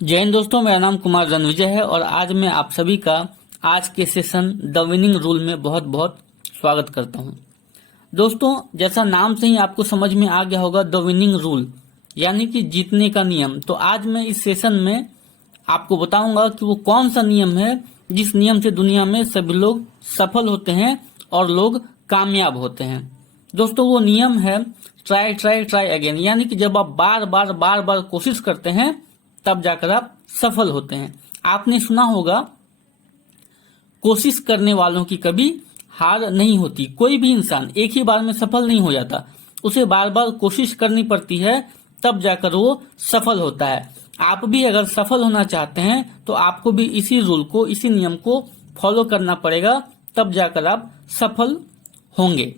जय हिंद दोस्तों, मेरा नाम कुमार रणविजय है और आज मैं आप सभी का आज के सेशन द विनिंग रूल में बहुत बहुत स्वागत करता हूं। दोस्तों, जैसा नाम से ही आपको समझ में आ गया होगा, द विनिंग रूल यानी कि जीतने का नियम। तो आज मैं इस सेशन में आपको बताऊंगा कि वो कौन सा नियम है जिस नियम से दुनिया में सभी लोग सफल होते हैं और लोग कामयाब होते हैं। दोस्तों, वो नियम है ट्राई ट्राई ट्राई अगेन, यानी कि जब आप बार बार कोशिश करते हैं तब जाकर आप सफल होते हैं। आपने सुना होगा, कोशिश करने वालों की कभी हार नहीं होती। कोई भी इंसान एक ही बार में सफल नहीं हो जाता, उसे बार बार कोशिश करनी पड़ती है, तब जाकर वो सफल होता है। आप भी अगर सफल होना चाहते हैं तो आपको भी इसी रूल को, इसी नियम को फॉलो करना पड़ेगा, तब जाकर आप सफल होंगे।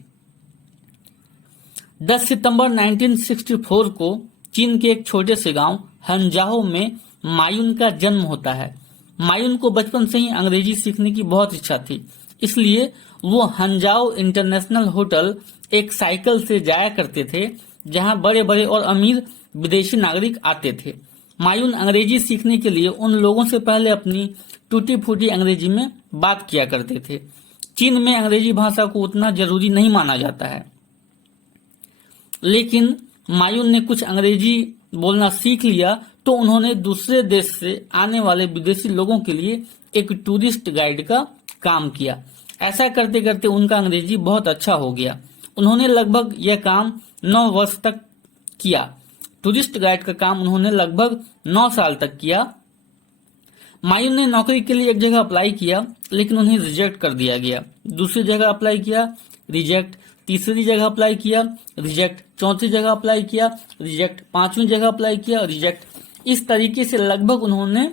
10 सितंबर 1964 को चीन के एक छोटे से गांव हंजाओ में मायुन का जन्म होता है। मायुन को बचपन से ही अंग्रेजी सीखने की बहुत इच्छा थी, इसलिए वो हंजाओ इंटरनेशनल होटल एक साइकिल से जाया करते थे, जहां बड़े बड़े और अमीर विदेशी नागरिक आते थे। मायुन अंग्रेजी सीखने के लिए उन लोगों से पहले अपनी टूटी फूटी अंग्रेजी में बात किया करते थे। चीन में अंग्रेजी भाषा को उतना जरूरी नहीं माना जाता है, लेकिन मायुन ने कुछ अंग्रेजी बोलना सीख लिया तो उन्होंने दूसरे देश से आने वाले विदेशी लोगों के लिए एक टूरिस्ट गाइड का काम किया। ऐसा करते करते उनका अंग्रेजी बहुत अच्छा हो गया। उन्होंने लगभग यह काम 9 वर्ष तक किया। टूरिस्ट गाइड का काम उन्होंने लगभग 9 साल तक किया। मायुन ने नौकरी के लिए एक जगह अप्लाई किया, लेकिन उन्हें रिजेक्ट कर दिया गया। दूसरी जगह अप्लाई किया, रिजेक्ट। तीसरी जगह अप्लाई किया, रिजेक्ट। चौथी जगह अप्लाई किया, रिजेक्ट। पांचवी जगह अप्लाई किया, रिजेक्ट। इस तरीके से लगभग उन्होंने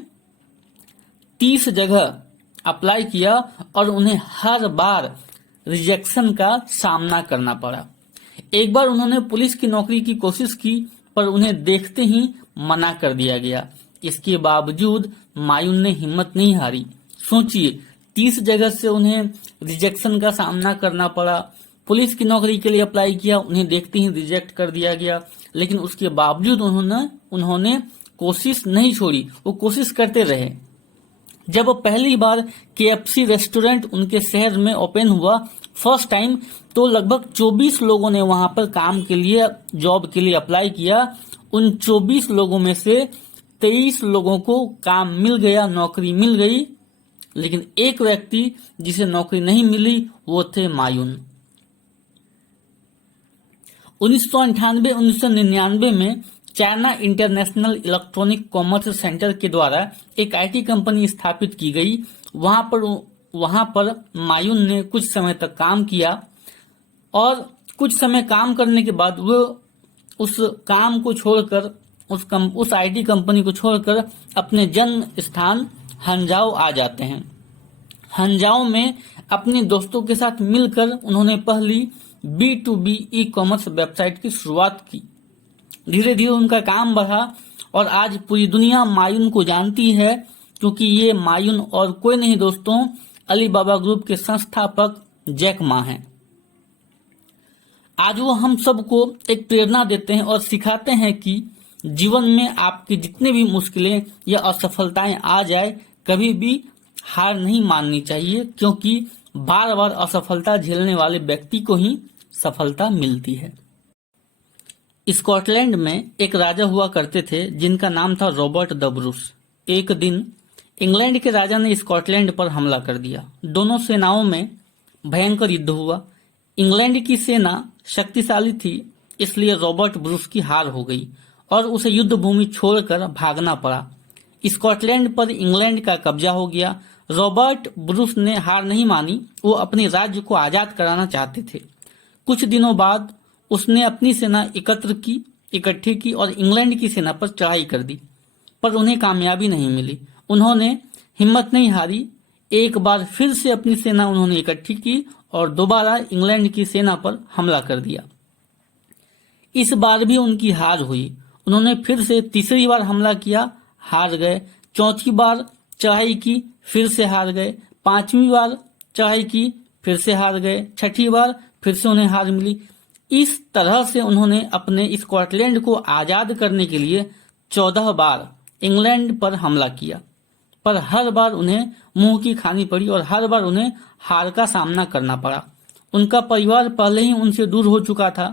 30 जगह अप्लाई किया और उन्हें हर बार रिजेक्शन का सामना करना पड़ा। एक बार उन्होंने पुलिस की नौकरी की कोशिश की, पर उन्हें देखते ही मना कर दिया गया। इसके बावजूद मायुन ने हिम्मत नहीं हारी। सोचिए, 30 जगह से उन्हें रिजेक्शन का सामना करना पड़ा। पुलिस की नौकरी के लिए अप्लाई किया, उन्हें देखते ही रिजेक्ट कर दिया गया, लेकिन उसके बावजूद उन्होंने कोशिश नहीं छोड़ी, वो कोशिश करते रहे। जब पहली बार KFC रेस्टोरेंट उनके शहर में ओपन हुआ फर्स्ट टाइम, तो लगभग 24 लोगों ने वहां पर काम के लिए, जॉब के लिए अप्लाई किया। उन 24 लोगों में से 23 लोगों को काम मिल गया, नौकरी मिल गई, लेकिन एक व्यक्ति जिसे नौकरी नहीं मिली वो थे मायुन। 1998-1999 में China international electronic commerce centre के द्वारा एक IT कंपनी स्थापित की गई। वहां पर मायुन ने कुछ समय तक काम किया और कुछ समय काम करने के बाद वो उस काम को छोड़कर, उस IT कंपनी को छोड़कर अपने जन्म स्थान हंजाओ आ जाते हैं। हंजाओ में अपने दोस्तों के साथ मिलकर उन्होंने पहली B2B ई-कॉमर्स वेबसाइट की शुरुआत की। धीरे धीरे उनका काम बढ़ा और आज पूरी दुनिया मायुन को जानती है, क्योंकि ये मायुन और कोई नहीं दोस्तों, अलीबाबा ग्रुप के संस्थापक जैक मा हैं। आज वो हम सबको एक प्रेरणा देते हैं और सिखाते हैं कि जीवन में आपकी जितने भी मुश्किलें या असफलताएं आ जाए, कभी भी हार नहीं माननी चाहिए, क्योंकि बार बार असफलता झेलने वाले व्यक्ति को ही सफलता मिलती है। स्कॉटलैंड में एक राजा हुआ करते थे जिनका नाम था रॉबर्ट द ब्रूस। एक दिन इंग्लैंड के राजा ने स्कॉटलैंड पर हमला कर दिया। दोनों सेनाओं में भयंकर युद्ध हुआ। इंग्लैंड की सेना शक्तिशाली थी, इसलिए रॉबर्ट ब्रूस की हार हो गई और उसे युद्ध भूमि छोड़कर भागना पड़ा। स्कॉटलैंड पर इंग्लैंड का कब्जा हो गया। रॉबर्ट ब्रूस ने हार नहीं मानी, वो अपने राज्य को आजाद कराना चाहते थे। कुछ दिनों बाद उसने अपनी सेना इकट्ठी की और इंग्लैंड की सेना पर चढ़ाई कर दी, पर उन्हें कामयाबी नहीं मिली। उन्होंने हिम्मत नहीं हारी। एक बार फिर से अपनी सेना उन्होंने इकट्ठी की और दोबारा इंग्लैंड की सेना पर हमला कर दिया। इस बार भी उनकी हार हुई। उन्होंने फिर से तीसरी बार हमला किया, हार गए। चौथी बार चढ़ाई की, फिर से हार गए। पांचवी बार चढ़ाई की, फिर से हार गए। छठी बार फिर से उन्हें हार मिली। इस तरह से उन्होंने अपने स्कॉटलैंड को आजाद करने के लिए 14 बार इंग्लैंड पर हमला किया, पर हर बार उन्हें मुंह की खानी पड़ी और हर बार उन्हें हार का सामना करना पड़ा। उनका परिवार पहले ही उनसे दूर हो चुका था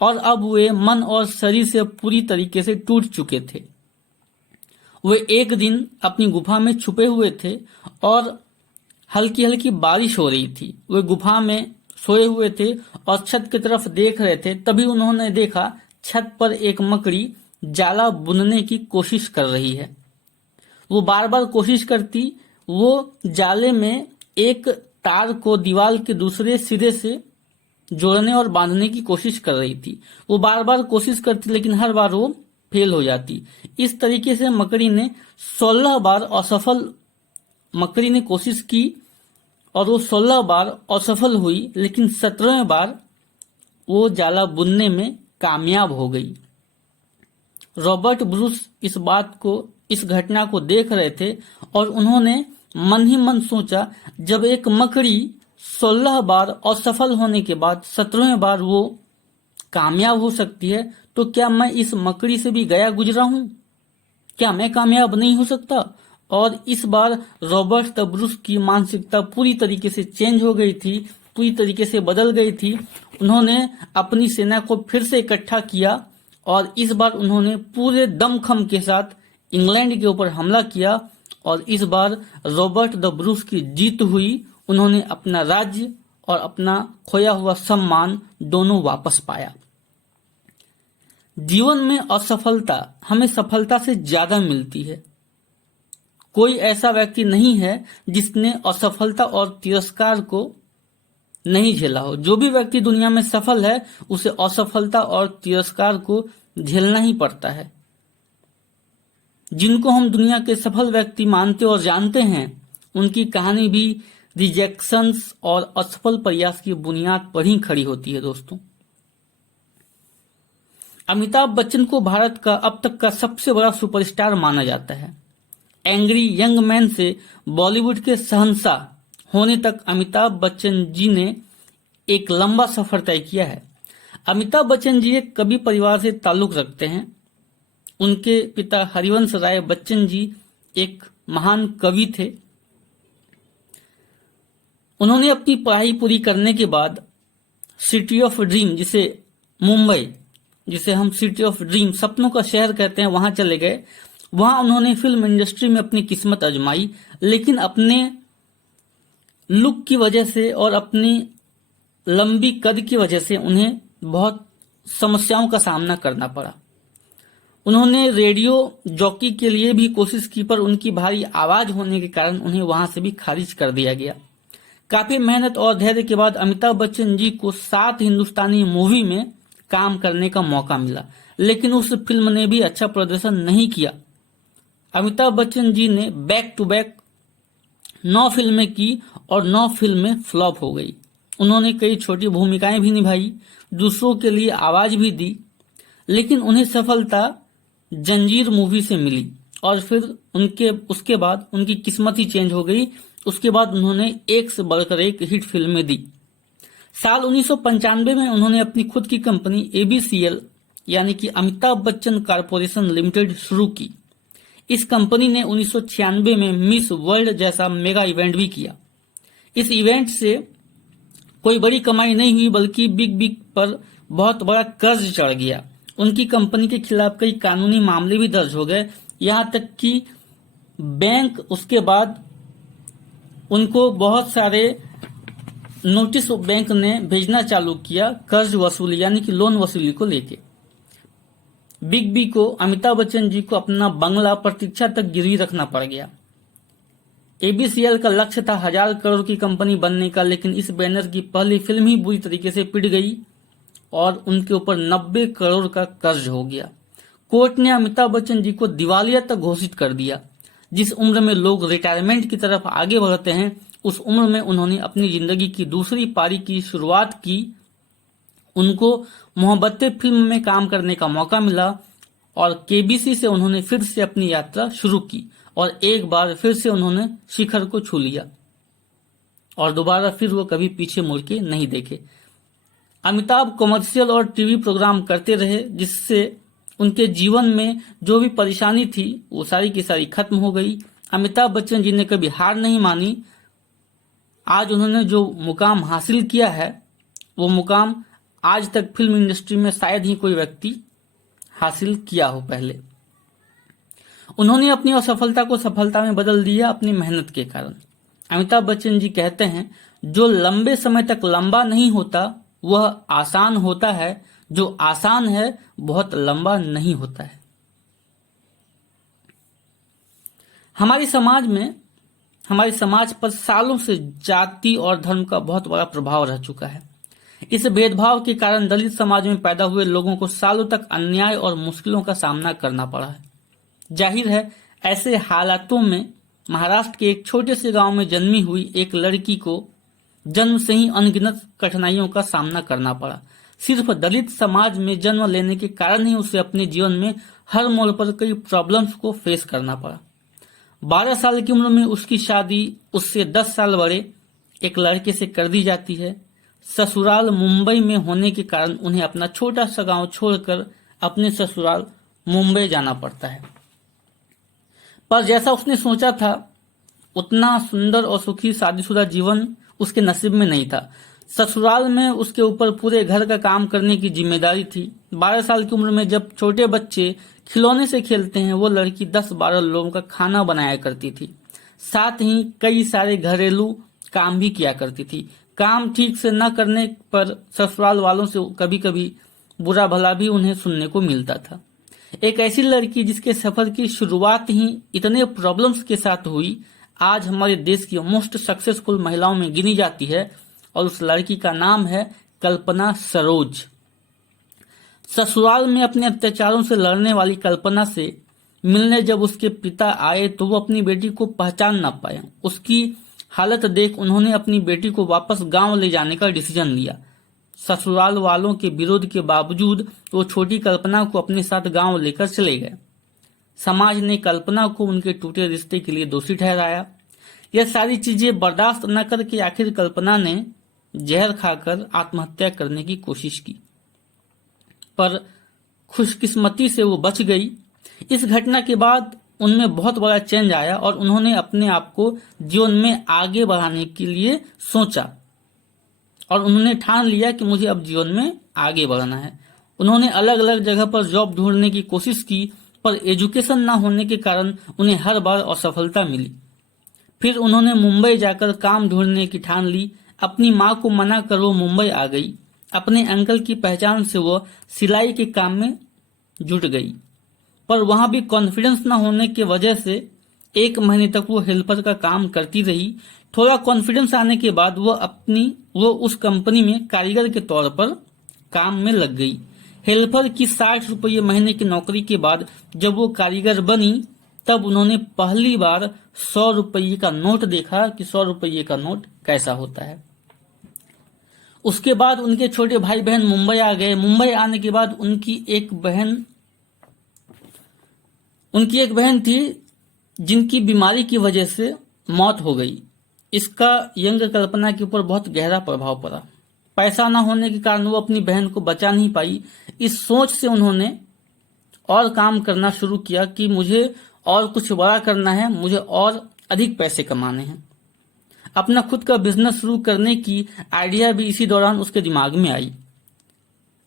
और अब वे मन और शरीर से पूरी तरीके से टूट चुके थे। वे एक दिन अपनी गुफा में छुपे हुए थे और हल्की हल्की बारिश हो रही थी। वे गुफा में सोए हुए थे और छत की तरफ देख रहे थे। तभी उन्होंने देखा छत पर एक मकड़ी जाला बुनने की कोशिश कर रही है। वो बार बार कोशिश करती, वो जाले में एक तार को दीवार के दूसरे सिरे से जोड़ने और बांधने की कोशिश कर रही थी। वो बार बार कोशिश करती लेकिन हर बार वो फेल हो जाती। इस तरीके से मकड़ी ने 16 बार असफल मकड़ी ने कोशिश की और वो 16 बार असफल हुई, लेकिन 17वें बार वो जाला बुनने में कामयाब हो गई। रॉबर्ट ब्रूस इस घटना को देख रहे थे और उन्होंने मन ही मन सोचा, जब एक मकड़ी 16 बार असफल होने के बाद 17वें बार वो कामयाब हो सकती है, तो क्या मैं इस मकड़ी से भी गया गुजरा हूं? क्या मैं कामयाब नहीं हो सकता? और इस बार रॉबर्ट ब्रूस की मानसिकता पूरी तरीके से चेंज हो गई थी, पूरी तरीके से बदल गई थी। उन्होंने अपनी सेना को फिर से इकट्ठा किया और इस बार उन्होंने पूरे दमखम के साथ इंग्लैंड के ऊपर हमला किया और इस बार रॉबर्ट ब्रूस की जीत हुई। उन्होंने अपना राज्य और अपना खोया हुआ सम्मान दोनों वापस पाया। जीवन में असफलता हमें सफलता से ज्यादा मिलती है। कोई ऐसा व्यक्ति नहीं है जिसने असफलता और तिरस्कार को नहीं झेला हो। जो भी व्यक्ति दुनिया में सफल है उसे असफलता और तिरस्कार को झेलना ही पड़ता है। जिनको हम दुनिया के सफल व्यक्ति मानते और जानते हैं, उनकी कहानी भी रिजेक्शंस और असफल प्रयास की बुनियाद पर ही खड़ी होती है। दोस्तों, अमिताभ बच्चन को भारत का अब तक का सबसे बड़ा सुपरस्टार माना जाता है। एंग्री यंग मैन से बॉलीवुड के शहंशाह होने तक अमिताभ बच्चन जी ने एक लंबा सफर तय किया है। अमिताभ बच्चन जी एक कवि परिवार से ताल्लुक रखते हैं। उनके पिता हरिवंश राय बच्चन जी एक महान कवि थे। उन्होंने अपनी पढ़ाई पूरी करने के बाद सिटी ऑफ ड्रीम, मुंबई, जिसे हम सिटी ऑफ ड्रीम, सपनों का शहर कहते हैं, वहां चले गए। वहां उन्होंने फिल्म इंडस्ट्री में अपनी किस्मत आजमाई, लेकिन अपने लुक की वजह से और अपनी लंबी कद की वजह से उन्हें बहुत समस्याओं का सामना करना पड़ा। उन्होंने रेडियो जॉकी के लिए भी कोशिश की, पर उनकी भारी आवाज होने के कारण उन्हें वहां से भी खारिज कर दिया गया। काफी मेहनत और धैर्य के बाद अमिताभ बच्चन जी को 7 हिंदुस्तानी मूवी में काम करने का मौका मिला, लेकिन उस फिल्म ने भी अच्छा प्रदर्शन नहीं किया। अमिताभ बच्चन जी ने बैक टू बैक 9 फिल्में की और 9 फिल्में फ्लॉप हो गई। उन्होंने कई छोटी भूमिकाएं भी निभाई, दूसरों के लिए आवाज भी दी, लेकिन उन्हें सफलता जंजीर मूवी से मिली और फिर उसके बाद उनकी किस्मत ही चेंज हो गई। उसके बाद उन्होंने एक से बढ़कर एक हिट फिल्में दी। साल 1995 में उन्होंने अपनी खुद की कंपनी ABCL यानी कि अमिताभ बच्चन कारपोरेशन लिमिटेड शुरू की। इस कंपनी ने 1996 में मिस वर्ल्ड जैसा मेगा इवेंट भी किया। इस इवेंट से कोई बड़ी कमाई नहीं हुई, बल्कि बिग बिग पर बहुत बड़ा कर्ज चढ़ गया। उनकी कंपनी के खिलाफ कई कानूनी मामले भी दर्ज हो गए, यहां तक कि बैंक उसके बाद उनको बहुत सारे नोटिस बैंक ने भेजना चालू किया कर्ज वसूली यानी कि लोन वसूली को लेके। बिग बी को अमिताभ बच्चन जी को अपना बंगला प्रतीक्षा तक गिरवी रखना पड़ गया। ABCL का लक्ष्य था 1000 करोड़ की कंपनी बनने का, लेकिन इस बैनर की पहली फिल्म ही बुरी तरीके से पिट गई और उनके ऊपर 90 करोड़ का कर्ज हो गया। कोर्ट ने अमिताभ बच्चन जी को दिवालिया तक घोषित कर दिया। जिस उम्र में लोग रिटायरमेंट की तरफ आगे बढ़ते हैं, उस उम्र में उन्होंने अपनी जिंदगी की दूसरी पारी की शुरुआत की। उनको मोहब्बतें फिल्म में काम करने का मौका मिला और KBC से उन्होंने फिर से अपनी यात्रा शुरू की और एक बार फिर से उन्होंने शिखर को छू लिया और दोबारा फिर वो कभी पीछे मुड़ के नहीं देखे। अमिताभ कमर्शियल और टीवी प्रोग्राम करते रहे, जिससे उनके जीवन में जो भी परेशानी थी वो सारी की सारी खत्म हो गई। अमिताभ बच्चन जी ने कभी हार नहीं मानी। आज उन्होंने जो मुकाम हासिल किया है वो मुकाम आज तक फिल्म इंडस्ट्री में शायद ही कोई व्यक्ति हासिल किया हो पहले। उन्होंने अपनी असफलता को सफलता में बदल दिया अपनी मेहनत के कारण। अमिताभ बच्चन जी कहते हैं, जो लंबे समय तक लंबा नहीं होता वह आसान होता है, जो आसान है बहुत लंबा नहीं होता है। हमारे समाज पर सालों से जाति और धर्म का बहुत बड़ा प्रभाव रह चुका है। इस भेदभाव के कारण दलित समाज में पैदा हुए लोगों को सालों तक अन्याय और मुश्किलों का सामना करना पड़ा है। जाहिर है, ऐसे हालातों में महाराष्ट्र के एक छोटे से गांव में जन्मी हुई एक लड़की को जन्म से ही अनगिनत कठिनाइयों का सामना करना पड़ा। सिर्फ दलित समाज में जन्म लेने के कारण ही उसे अपने जीवन में हर मोड़ पर कई प्रॉब्लम्स को फेस करना पड़ा। 12 साल की उम्र में उसकी शादी उससे 10 साल बड़े एक लड़के से कर दी जाती है। ससुराल मुंबई में होने के कारण उन्हें अपना छोटा सा गांव छोड़कर अपने ससुराल मुंबई जाना पड़ता है। पर जैसा उसने सोचा था उतना सुंदर और सुखी शादीशुदा जीवन उसके नसीब में नहीं था। ससुराल में उसके ऊपर पूरे घर का काम करने की जिम्मेदारी थी। 12 साल की उम्र में जब छोटे बच्चे खिलौने से खेलते हैं, वो लड़की 10-12 लोगों का खाना बनाया करती थी। साथ ही कई सारे घरेलू काम भी किया करती थी। काम ठीक से न करने पर ससुराल वालों से कभी कभी बुरा भला भी उन्हें सुनने को मिलता था। एक ऐसी लड़की जिसके सफर की शुरुआत ही इतने प्रॉब्लम्स के साथ हुई, आज हमारे देश की मोस्ट सक्सेसफुल महिलाओं में गिनी जाती है और उस लड़की का नाम है कल्पना सरोज। ससुराल में अपने अत्याचारों से लड़ने वाली कल्पना से मिलने जब उसके पिता आए तो वो अपनी बेटी को पहचान ना पाए। उसकी हालत देख उन्होंने अपनी बेटी को वापस गांव ले जाने का डिसीजन लिया। ससुराल वालों के विरोध के बावजूद वो छोटी कल्पना को अपने साथ गांव लेकर चले गए। समाज ने कल्पना को उनके टूटे रिश्ते के लिए दोषी ठहराया। यह सारी चीजें बर्दाश्त न करके आखिर कल्पना ने जहर खाकर आत्महत्या करने की कोशिश की, पर खुशकिस्मती से वो बच गई। इस घटना के बाद उनमें बहुत बड़ा चेंज आया और उन्होंने अपने आप को जीवन में आगे बढ़ाने के लिए सोचा और उन्होंने ठान लिया कि मुझे अब जीवन में आगे बढ़ना है। उन्होंने अलग अलग जगह पर जॉब ढूंढने की कोशिश की, पर एजुकेशन न होने के कारण उन्हें हर बार असफलता मिली। फिर उन्होंने मुंबई जाकर काम ढूंढने की ठान ली। अपनी माँ को मना कर वो मुंबई आ गई। अपने अंकल की पहचान से वो सिलाई के काम में जुट गई, पर वहां भी कॉन्फिडेंस न होने की वजह से 1 महीने तक वो हेल्पर का काम करती रही। थोड़ा कॉन्फिडेंस आने के बाद वो उस कंपनी में कारीगर के तौर पर काम में लग गई। हेल्पर की 60 रुपये महीने की नौकरी के बाद जब वो कारीगर बनी तब उन्होंने पहली बार 100 रुपये का नोट देखा कि 100 रुपये का नोट कैसा होता है। उसके बाद उनके छोटे भाई बहन मुंबई आ गए। मुंबई आने के बाद उनकी एक बहन थी जिनकी बीमारी की वजह से मौत हो गई। इसका यंग कल्पना के ऊपर बहुत गहरा प्रभाव पड़ा। पैसा ना होने के कारण वो अपनी बहन को बचा नहीं पाई। इस सोच से उन्होंने और काम करना शुरू किया कि मुझे और कुछ बड़ा करना है, मुझे और अधिक पैसे कमाने हैं। अपना खुद का बिजनेस शुरू करने की आइडिया भी इसी दौरान उसके दिमाग में आई।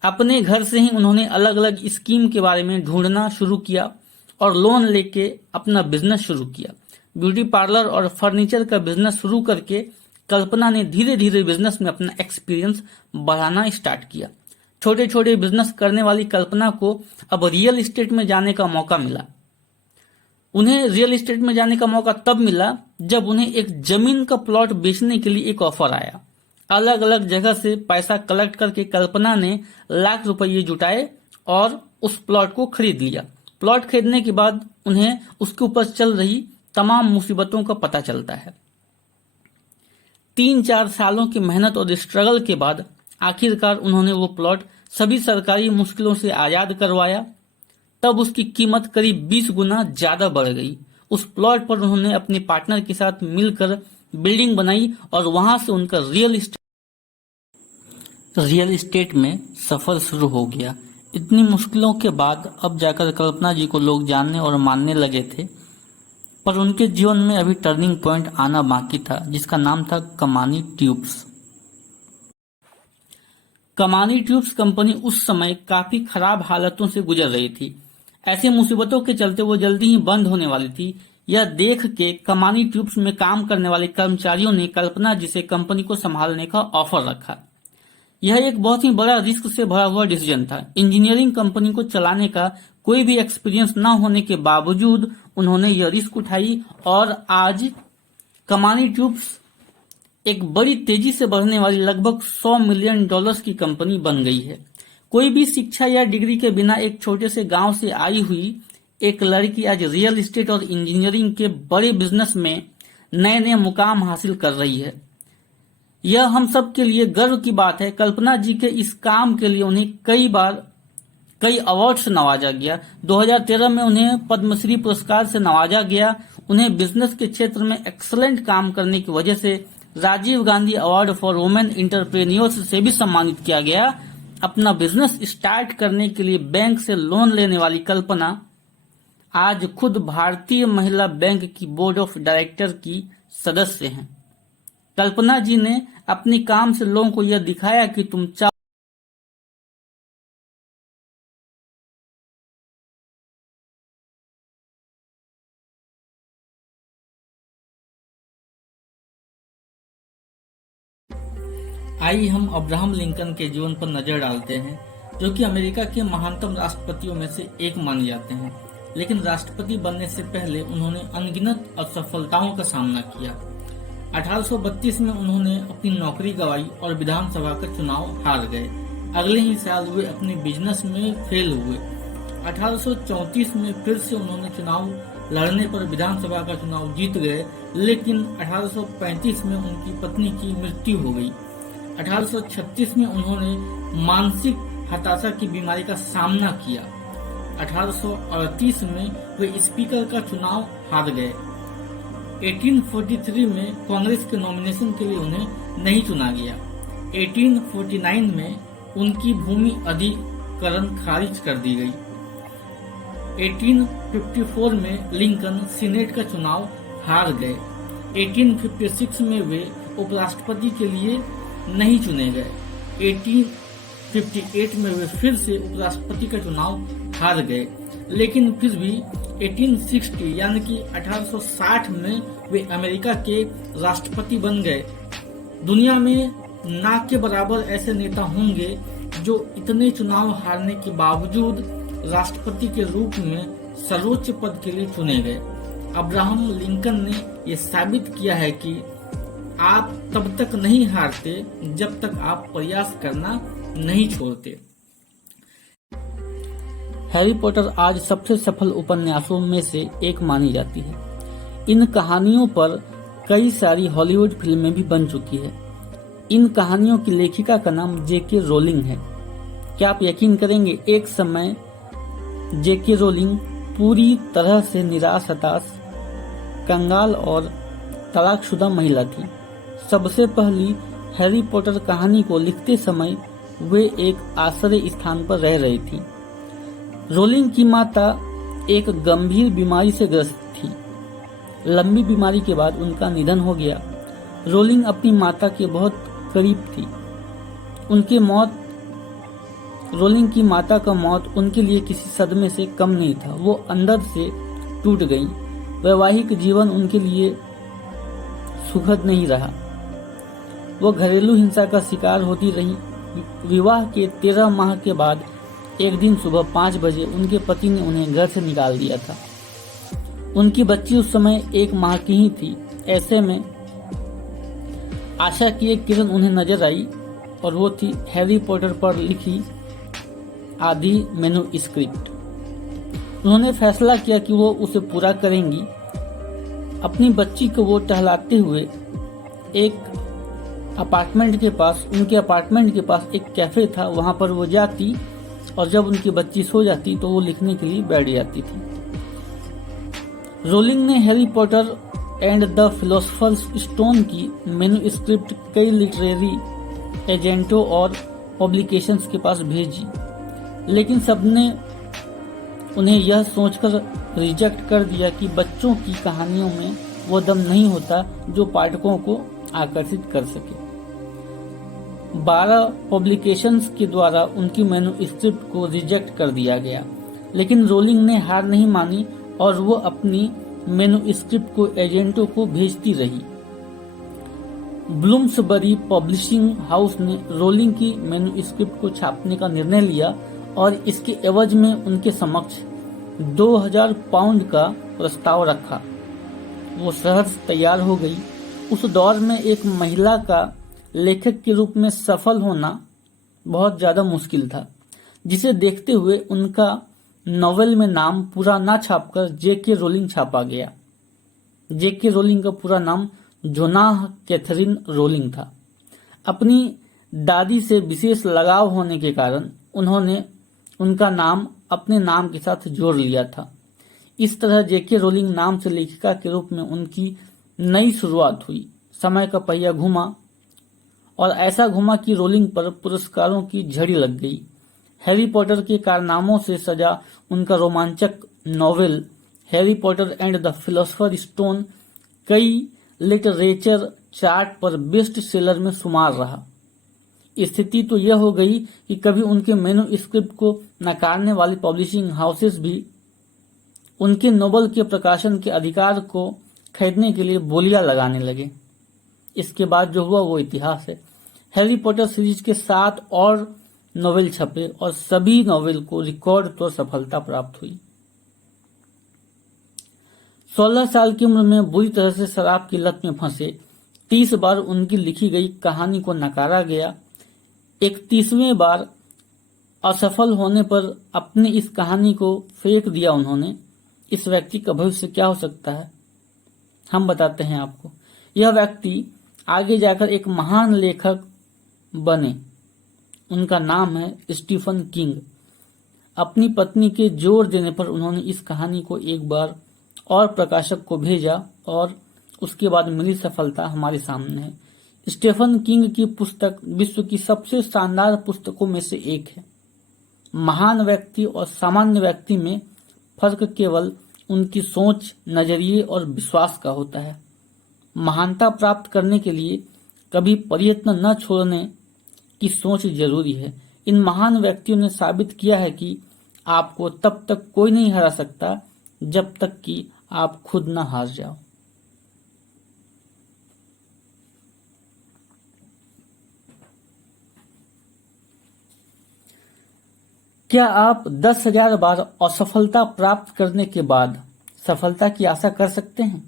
अपने घर से ही उन्होंने अलग अलग स्कीम के बारे में ढूंढना शुरू किया और लोन लेके अपना बिजनेस शुरू किया। ब्यूटी पार्लर और फर्नीचर का बिजनेस शुरू करके कल्पना ने धीरे धीरे बिजनेस में अपना एक्सपीरियंस बढ़ाना स्टार्ट किया। छोटे छोटे बिजनेस करने वाली कल्पना को अब रियल एस्टेट में जाने का मौका मिला। उन्हें रियल एस्टेट में जाने का मौका तब मिला जब उन्हें एक जमीन का प्लॉट बेचने के लिए एक ऑफर आया। अलग अलग जगह से पैसा कलेक्ट करके कल्पना ने लाख रुपये जुटाए और उस प्लॉट को खरीद लिया। प्लॉट खरीदने के बाद उन्हें उसके ऊपर चल रही तमाम मुसीबतों का पता चलता है। 3-4 सालों की मेहनत और स्ट्रगल के बाद आखिरकार उन्होंने वो प्लॉट सभी सरकारी मुश्किलों से आजाद करवाया। तब उसकी कीमत करीब 20 गुना ज्यादा बढ़ गई। उस प्लॉट पर उन्होंने अपने पार्टनर के साथ मिलकर बिल्डिंग बनाई और वहां से उनका रियल एस्टेट में सफर शुरू हो गया। इतनी मुश्किलों के बाद अब जाकर कल्पना जी को लोग जानने और मानने लगे थे, पर उनके जीवन में अभी टर्निंग पॉइंट आना बाकी था, जिसका नाम था कमानी ट्यूब्स। कमानी ट्यूब्स कंपनी उस समय काफी खराब हालतों से गुजर रही थी। ऐसी मुसीबतों के चलते वो जल्दी ही बंद होने वाली थी। यह देख के कमानी ट्यूब्स में काम करने वाले कर्मचारियों ने कल्पना जी से कंपनी को संभालने का ऑफर रखा। यह एक बहुत ही बड़ा रिस्क से भरा हुआ डिसीजन था। इंजीनियरिंग कंपनी को चलाने का कोई भी एक्सपीरियंस न होने के बावजूद उन्होंने यह रिस्क उठाई और आज कमानी ट्यूब्स एक बड़ी तेजी से बढ़ने वाली लगभग $100 मिलियन की कंपनी बन गई है। कोई भी शिक्षा या डिग्री के बिना एक छोटे से गांव से आई हुई एक लड़की आज रियल एस्टेट और इंजीनियरिंग के बड़े बिजनेस में नए नए मुकाम हासिल कर रही है। यह हम सब के लिए गर्व की बात है। कल्पना जी के इस काम के लिए उन्हें कई अवार्ड से नवाजा गया। 2013 में उन्हें पद्मश्री पुरस्कार से नवाजा गया। उन्हें बिजनेस के क्षेत्र में एक्सलेंट काम करने की वजह से Rajiv Gandhi award for women entrepreneurs से भी सम्मानित किया गया। अपना बिजनेस स्टार्ट करने के लिए बैंक से लोन लेने वाली कल्पना आज खुद भारतीय महिला बैंक की बोर्ड ऑफ डायरेक्टर की सदस्य हैं। कल्पना जी ने अपने काम से लोगों को यह दिखाया कि तुम चाहो आइए हम अब्राहम लिंकन के जीवन पर नजर डालते हैं, जो कि अमेरिका के महानतम राष्ट्रपतियों में से एक माने जाते हैं। लेकिन राष्ट्रपति बनने से पहले उन्होंने अनगिनत असफलताओं का सामना किया। 1832 में उन्होंने अपनी नौकरी गंवाई और विधानसभा का चुनाव हार गए। अगले ही साल वे अपने बिजनेस में फेल हुए। 1834 में फिर से उन्होंने चुनाव लड़ने पर विधानसभा का चुनाव जीत गए, लेकिन 1835 में उनकी पत्नी की मृत्यु हो गई। 1836 में उन्होंने मानसिक हताशा की बीमारी का सामना किया। 1838 में वे स्पीकर का चुनाव हार गए। 1843 में कांग्रेस के नॉमिनेशन के लिए उन्हें नहीं चुना गया। 1849 में उनकी भूमि अधिग्रहण खारिज कर दी गई। 1854 में लिंकन सीनेट का चुनाव हार गए। 1856 में वे उपराष्ट्रपति के लिए नहीं चुने गए। 1858 में वे फिर से उपराष्ट्रपति का चुनाव हार गए, लेकिन फिर भी 1860 यानी कि 1860 में वे अमेरिका के राष्ट्रपति बन गए। दुनिया में ना के बराबर ऐसे नेता होंगे जो इतने चुनाव हारने के बावजूद राष्ट्रपति के रूप में सर्वोच्च पद के लिए चुने गए। अब्राहम लिंकन ने यह साबित किया है कि आप तब तक नहीं हारते जब तक आप प्रयास करना नहीं छोड़ते। हैरी पॉटर आज सबसे सफल उपन्यासों में से एक मानी जाती है। इन कहानियों पर कई सारी हॉलीवुड फिल्में भी बन चुकी है। इन कहानियों की लेखिका का नाम जेके रोलिंग है। क्या आप यकीन करेंगे, एक समय जेके रोलिंग पूरी तरह से निराश, हताश, कंगाल और तलाकशुदा महिला थी। सबसे पहली हैरी पॉटर कहानी को लिखते समय वे एक आश्रय स्थान पर रह रही थी। रोलिंग की माता एक गंभीर बीमारी से ग्रस्त थी। लंबी बीमारी के बाद उनका निधन हो गया। रोलिंग अपनी माता के बहुत करीब थी। रोलिंग की माता का मौत उनके लिए किसी सदमे से कम नहीं था। वो अंदर से टूट गई। वैवाहिक जीवन उनके लिए सुखद नहीं रहा। वो घरेलू हिंसा का शिकार होती रही। विवाह के 13 माह के बाद एक दिन सुबह 5 बजे उनके पति ने उन्हें घर से निकाल दिया था। उनकी बच्ची उस समय 1 माह की ही थी। ऐसे में आशा की एक किरण उन्हें नजर आई और वो थी हैरी पॉटर पर लिखी आधी मैन्युस्क्रिप्ट। उन्होंने फैसला किया कि वो उसे पूरा करेंगी। अपनी बच्ची को वो टहलाते हुए उनके अपार्टमेंट के पास एक कैफे था, वहां पर वो जाती और जब उनकी बच्ची सो जाती तो वो लिखने के लिए बैठ जाती थी। रोलिंग ने Harry Potter and the philosopher's stone की मैन्युस्क्रिप्ट कई लिटरेरी एजेंटों और पब्लिकेशंस के पास भेजी। लेकिन सबने उन्हें यह सोचकर रिजेक्ट कर दिया कि बच्चों की कहानियों में वो दम नहीं होता जो पाठकों को आकर्षित कर सके। 12 पब्लिकेशंस के द्वारा उनकी मैन्युस्क्रिप्ट को रिजेक्ट कर दिया गया, लेकिन रोलिंग ने हार नहीं मानी और वो अपनी मैन्युस्क्रिप्ट को एजेंटों को भेजती रही। ब्लूम्सबरी पब्लिशिंग हाउस ने रोलिंग की मैन्युस्क्रिप्ट को छापने का निर्णय लिया और इसके एवज में उनके समक्ष 2000 पाउंड का प्रस्ताव रखा। वो सहर्ष तैयार हो गई। उस दौर में एक महिला का लेखक के रूप में सफल होना बहुत ज्यादा मुश्किल था, जिसे देखते हुए उनका नॉवेल में नाम पूरा ना छापकर जेके रोलिंग छापा गया। जेके रोलिंग का पूरा नाम जोनाह कैथरीन रोलिंग था। अपनी दादी से विशेष लगाव होने के कारण उन्होंने उनका नाम अपने नाम के साथ जोड़ लिया था। इस तरह जेके रोलिंग नाम से लेखिका के रूप में उनकी नई शुरुआत हुई। समय का पहिया घूमा और ऐसा घुमा कि रोलिंग पर पुरस्कारों की झड़ी लग गई। हैरी पॉटर के कारनामों से सजा उनका रोमांचक novel Harry Potter and the philosopher stone कई लिटरेचर चार्ट पर बेस्ट सेलर में शुमार रहा। स्थिति तो यह हो गई कि कभी उनके मैन्युस्क्रिप्ट को नकारने वाली पब्लिशिंग हाउसेस भी उनके नोवेल के प्रकाशन के अधिकार को खरीदने के लिए बोलियां लगाने लगे। इसके बाद जो हुआ वो इतिहास है। हैरी पॉटर सीरीज के 7 और नोवेल छपे और सभी नोवेल को रिकॉर्ड तौर सफलता प्राप्त हुई। 16 साल की उम्र में बुरी तरह से शराब की लत में फंसे 30 बार उनकी लिखी गई कहानी को नकारा गया। 31वें बार असफल होने पर अपनी इस कहानी को फेंक दिया उन्होंने। इस व्यक्ति का भविष्य क्या हो सकता है, हम बताते हैं आपको। यह व्यक्ति आगे जाकर एक महान लेखक बने। उनका नाम है स्टीफन किंग। अपनी पत्नी के जोर देने पर उन्होंने इस कहानी को एक बार और प्रकाशक को भेजा और उसके बाद मिली सफलता हमारे सामने है। स्टीफन किंग की पुस्तक विश्व की सबसे शानदार पुस्तकों में से एक है। महान व्यक्ति और सामान्य व्यक्ति में फर्क केवल उनकी सोच, नजरिए और विश्वास का होता है। महानता प्राप्त करने के लिए कभी प्रयत्न न छोड़ने की सोच जरूरी है। इन महान व्यक्तियों ने साबित किया है कि आपको तब तक कोई नहीं हरा सकता जब तक कि आप खुद न हार जाओ। क्या आप 10,000 बार असफलता प्राप्त करने के बाद सफलता की आशा कर सकते हैं?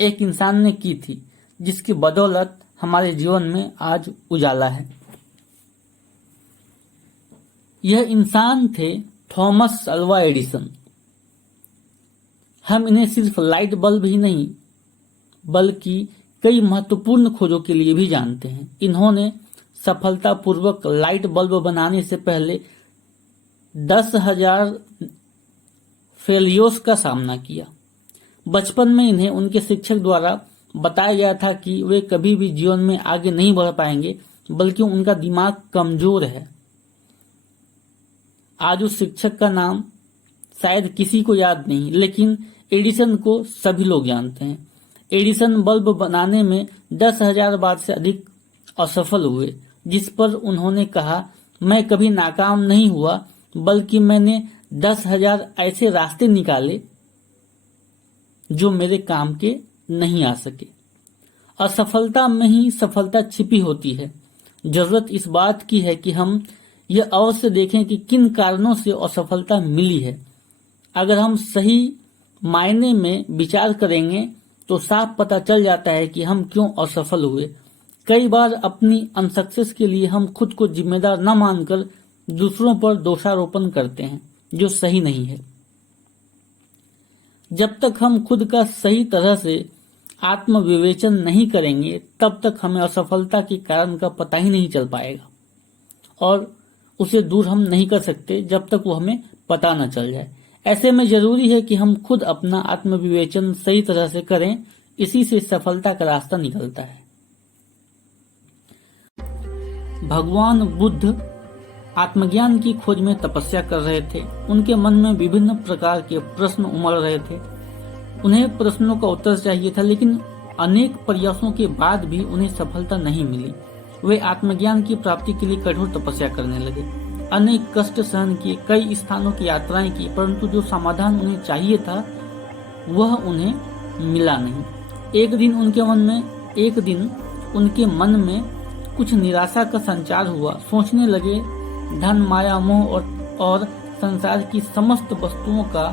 एक इंसान ने की थी, जिसकी बदौलत हमारे जीवन में आज उजाला है। यह इंसान थे थॉमस अल्वा एडिसन। हम इन्हें सिर्फ लाइट बल्ब ही नहीं बल्कि कई महत्वपूर्ण खोजों के लिए भी जानते हैं। इन्होंने सफलतापूर्वक लाइट बल्ब बनाने से पहले 10,000 फेलियर्स का सामना किया। बचपन में इन्हें उनके शिक्षक द्वारा बताया गया था कि वे कभी भी जीवन में आगे नहीं बढ़ पाएंगे, बल्कि उनका दिमाग कमजोर है। आज उस शिक्षक का नाम शायद किसी को याद नहीं, लेकिन एडिसन को सभी लोग जानते हैं। एडिसन बल्ब बनाने में 10,000 बार से अधिक असफल हुए, जिस पर उन्होंने कहा, मैं कभी नाकाम नहीं हुआ, बल्कि मैंने 10,000 ऐसे रास्ते निकाले जो मेरे काम के नहीं आ सके। असफलता में ही सफलता छिपी होती है। जरूरत इस बात की है कि हम यह अवश्य देखें कि किन कारणों से असफलता मिली है। अगर हम सही मायने में विचार करेंगे तो साफ पता चल जाता है कि हम क्यों असफल हुए। कई बार अपनी अनसक्सेस के लिए हम खुद को जिम्मेदार न मानकर दूसरों पर दोषारोपण करते हैं, जो सही नहीं है। जब तक हम खुद का सही तरह से आत्मविवेचन नहीं करेंगे, तब तक हमें असफलता के कारण का पता ही नहीं चल पाएगा और उसे दूर हम नहीं कर सकते जब तक वो हमें पता न चल जाए। ऐसे में जरूरी है कि हम खुद अपना आत्मविवेचन सही तरह से करें। इसी से सफलता का रास्ता निकलता है। भगवान बुद्ध आत्मज्ञान की खोज में तपस्या कर रहे थे। उनके मन में विभिन्न प्रकार के प्रश्न उमड़ रहे थे। उन्हें प्रश्नों का उत्तर चाहिए था, लेकिन अनेक प्रयासों के बाद भी उन्हें सफलता नहीं मिली। वे आत्मज्ञान की प्राप्ति के लिए कठोर तपस्या करने लगे। अनेक कष्ट सहन किए, कई स्थानों की यात्राएं की, परंतु जो समाधान उन्हें चाहिए था वह उन्हें मिला नहीं। एक दिन उनके मन में कुछ निराशा का संचार हुआ। सोचने लगे, धन, माया, मोह और संसार की समस्त वस्तुओं का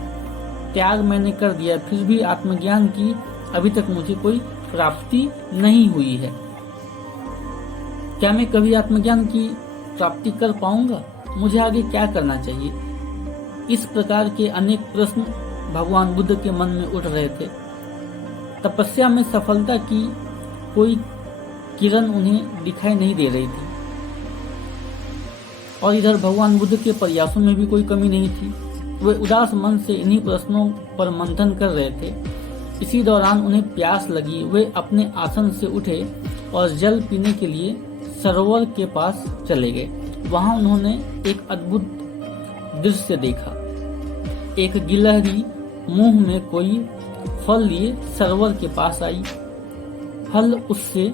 त्याग मैंने कर दिया, फिर भी आत्मज्ञान की अभी तक मुझे कोई प्राप्ति नहीं हुई है। क्या मैं कभी आत्मज्ञान की प्राप्ति कर पाऊंगा? मुझे आगे क्या करना चाहिए? इस प्रकार के अनेक प्रश्न भगवान बुद्ध के मन में उठ रहे थे। तपस्या में सफलता की कोई किरण उन्हें दिखाई नहीं दे रही थी, और इधर भगवान बुद्ध के प्रयासों में भी कोई कमी नहीं थी। वे उदास मन से इन्हीं प्रश्नों पर मंथन कर रहे थे। इसी दौरान उन्हें प्यास लगी। वे अपने आसन से उठे और जल पीने के लिए सरोवर के पास चले गए। वहां उन्होंने एक अद्भुत दृश्य देखा। एक गिलहरी मुंह में कोई फल लिए सरोवर के पास आई। फल उससे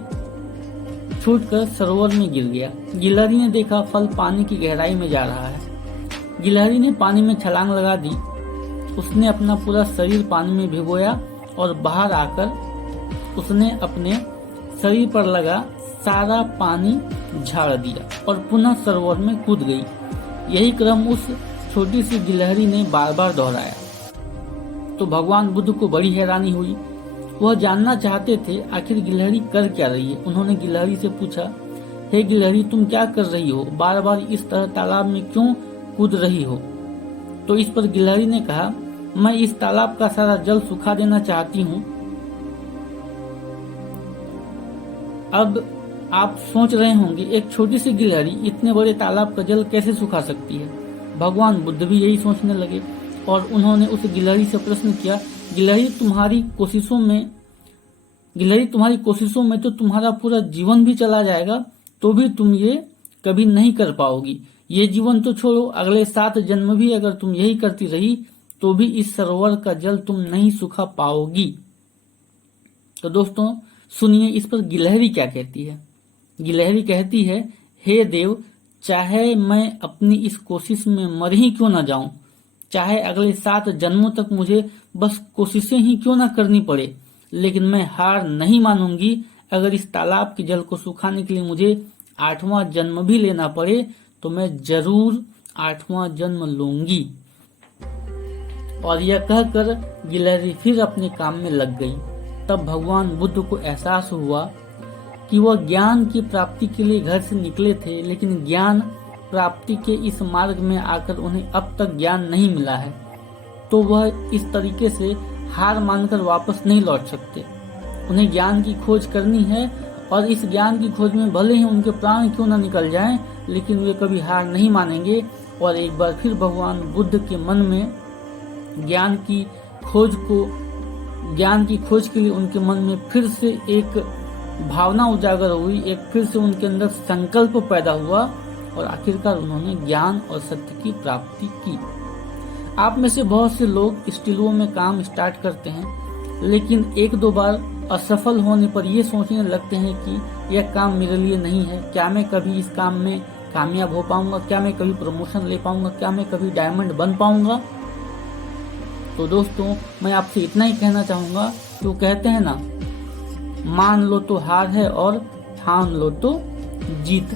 छूटकर सरोवर में गिर गया। गिलहरी ने देखा फल पानी की गहराई में जा रहा है। गिलहरी ने पानी में छलांग लगा दी। उसने अपना पूरा शरीर पानी में भिगोया और बाहर आकर उसने अपने शरीर पर लगा सारा पानी झाड़ दिया और पुनः सरोवर में कूद गई। यही क्रम उस छोटी सी गिलहरी ने बार बार दोहराया। तो भगवान बुद्ध को बड़ी हैरानी हुई। वह जानना चाहते थे आखिर गिलहरी कर क्या रही है। उन्होंने गिलहरी से पूछा, हे गिलहरी, तुम क्या कर रही हो? बार बार इस तरह तालाब में क्यों कूद रही हो? तो इस पर गिलहरी ने कहा, मैं इस तालाब का सारा जल सुखा देना चाहती हूँ। अब आप सोच रहे होंगे, एक छोटी सी गिलहरी इतने बड़े तालाब का जल कैसे सुखा सकती है? भगवान बुद्ध भी यही सोचने लगे और उन्होंने उस गिलहरी से प्रश्न किया, गिलहरी तुम्हारी कोशिशों में तो तुम्हारा पूरा जीवन भी चला जाएगा, तो भी तुम ये कभी नहीं कर पाओगी। ये जीवन तो छोड़ो, अगले 7 जन्म भी अगर तुम यही करती रही तो भी इस सरोवर का जल तुम नहीं सुखा पाओगी। तो दोस्तों सुनिए इस पर गिलहरी क्या कहती है। गिलहरी कहती है, हे देव, चाहे मैं अपनी इस कोशिश में मर ही क्यों न जाऊं, चाहे अगले 7 जन्मों तक मुझे बस कोशिशें ही क्यों न करनी पड़े, लेकिन मैं हार नहीं मानूंगी। अगर इस तालाब के जल को सुखाने के लिए मुझे 8वां जन्म भी लेना पड़े तो मैं जरूर 8वां जन्म लूंगी। और यह कहकर गिलहरी फिर अपने काम में लग गई। तब भगवान बुद्ध को एहसास हुआ कि वह ज्ञान की प्राप्ति के लिए घर से निकले थे, लेकिन ज्ञान प्राप्ति के इस मार्ग में आकर उन्हें अब तक ज्ञान नहीं मिला है, तो वह इस तरीके से हार मानकर वापस नहीं लौट सकते। उन्हें ज्ञान की खोज करनी है और इस ज्ञान की खोज में भले ही उनके प्राण क्यों न निकल जाएं, लेकिन वे कभी हार नहीं मानेंगे। और एक बार फिर भगवान बुद्ध के मन में ज्ञान की खोज के लिए उनके मन में फिर से एक भावना उजागर हुई, एक फिर से उनके अंदर संकल्प पैदा हुआ और आखिरकार उन्होंने ज्ञान और सत्य की प्राप्ति की। आप में से बहुत से लोग स्टीलों में काम स्टार्ट करते हैं, लेकिन 1-2 बार असफल होने पर ये सोचने लगते हैं कि यह काम मेरे लिए नहीं है। क्या मैं कभी इस काम में कामयाब हो पाऊंगा? क्या मैं कभी प्रमोशन ले पाऊंगा? क्या मैं कभी डायमंड बन पाऊंगा? तो दोस्तों मैं आपसे इतना ही कहना चाहूंगा, जो कहते हैं ना, मान लो तो हार है और ठान लो तो जीत।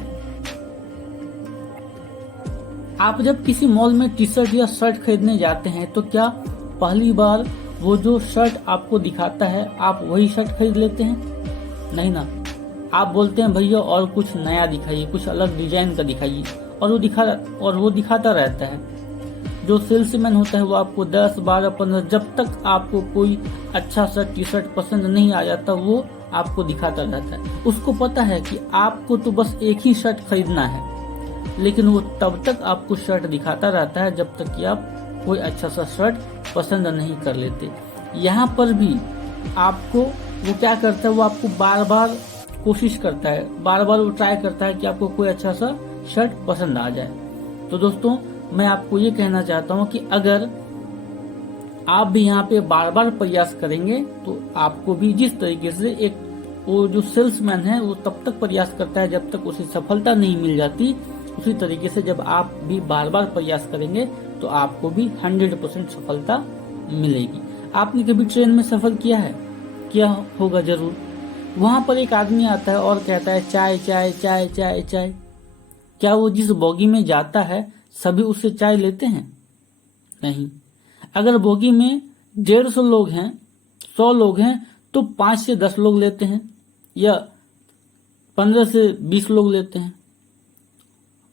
आप जब किसी मॉल में टी शर्ट या शर्ट खरीदने जाते हैं तो क्या पहली बार वो जो शर्ट आपको दिखाता है आप वही शर्ट खरीद लेते हैं? नहीं ना, आप बोलते हैं भैया और कुछ नया दिखाइए, कुछ अलग डिजाइन का दिखाइए, और वो दिखाता रहता है। जो सेल्समैन होता है वो आपको 10, 12, 15, जब तक आपको कोई अच्छा सा टी शर्ट पसंद नहीं आ जाता वो आपको दिखाता रहता है। उसको पता है कि आपको तो बस एक ही शर्ट खरीदना है, लेकिन वो तब तक आपको शर्ट दिखाता रहता है जब तक कि आप कोई अच्छा सा शर्ट पसंद नहीं कर लेते। यहाँ पर भी आपको वो क्या करता है, वो आपको बार बार कोशिश करता है, बार बार वो ट्राई करता है कि आपको कोई अच्छा सा शर्ट पसंद आ जाए। तो दोस्तों मैं आपको ये कहना चाहता हूँ कि अगर आप भी यहाँ पे बार बार प्रयास करेंगे तो आपको भी जिस तरीके से एक वो जो सेल्समैन है वो तब तक प्रयास करता है जब तक उसे सफलता नहीं मिल जाती, उसी तरीके से जब आप भी बार बार प्रयास करेंगे तो आपको भी 100% सफलता मिलेगी। आपने कभी ट्रेन में सफर किया है? किया होगा जरूर। वहां पर एक आदमी आता है और कहता है चाय चाय चाय चाय चाय। क्या वो जिस बोगी में जाता है सभी उससे चाय लेते हैं? नहीं। अगर बोगी में 150 लोग हैं, 100 लोग हैं, तो 5 से 10 लोग लेते हैं या 15 से 20 लोग लेते हैं,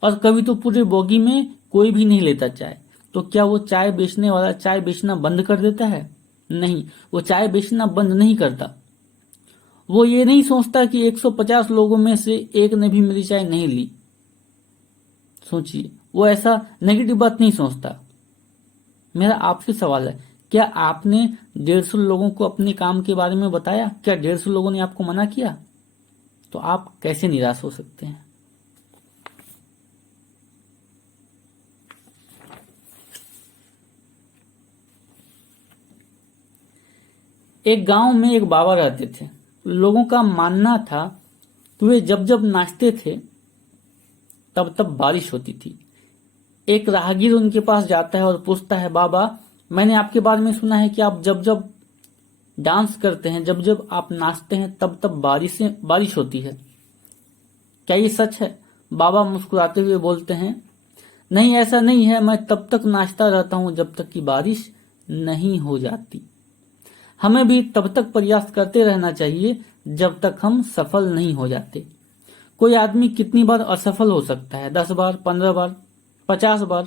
और कभी तो पूरे बोगी में कोई भी नहीं लेता चाय। तो क्या वो चाय बेचने वाला चाय बेचना बंद कर देता है? नहीं, वो चाय बेचना बंद नहीं करता। वो ये नहीं सोचता कि 150 लोगों में से एक ने भी मेरी चाय नहीं ली। सोचिए, वो ऐसा नेगेटिव बात नहीं सोचता। मेरा आपसे सवाल है, क्या आपने 150 लोगों को अपने काम के बारे में बताया? क्या 150 लोगों ने आपको मना किया? तो आप कैसे निराश हो सकते हैं? एक गांव में एक बाबा रहते थे। लोगों का मानना था कि वे जब जब नाचते थे तब तब बारिश होती थी। एक राहगीर उनके पास जाता है और पूछता है, बाबा मैंने आपके बारे में सुना है कि आप जब जब डांस करते हैं, जब जब आप नाचते हैं तब तब बारिश होती है, क्या ये सच है? बाबा मुस्कुराते हुए बोलते हैं, नहीं ऐसा नहीं है, मैं तब तक नाचता रहता हूं जब तक कि बारिश नहीं हो जाती। हमें भी तब तक प्रयास करते रहना चाहिए जब तक हम सफल नहीं हो जाते। कोई आदमी कितनी बार असफल हो सकता है? 10 बार, 15 बार, 50 बार,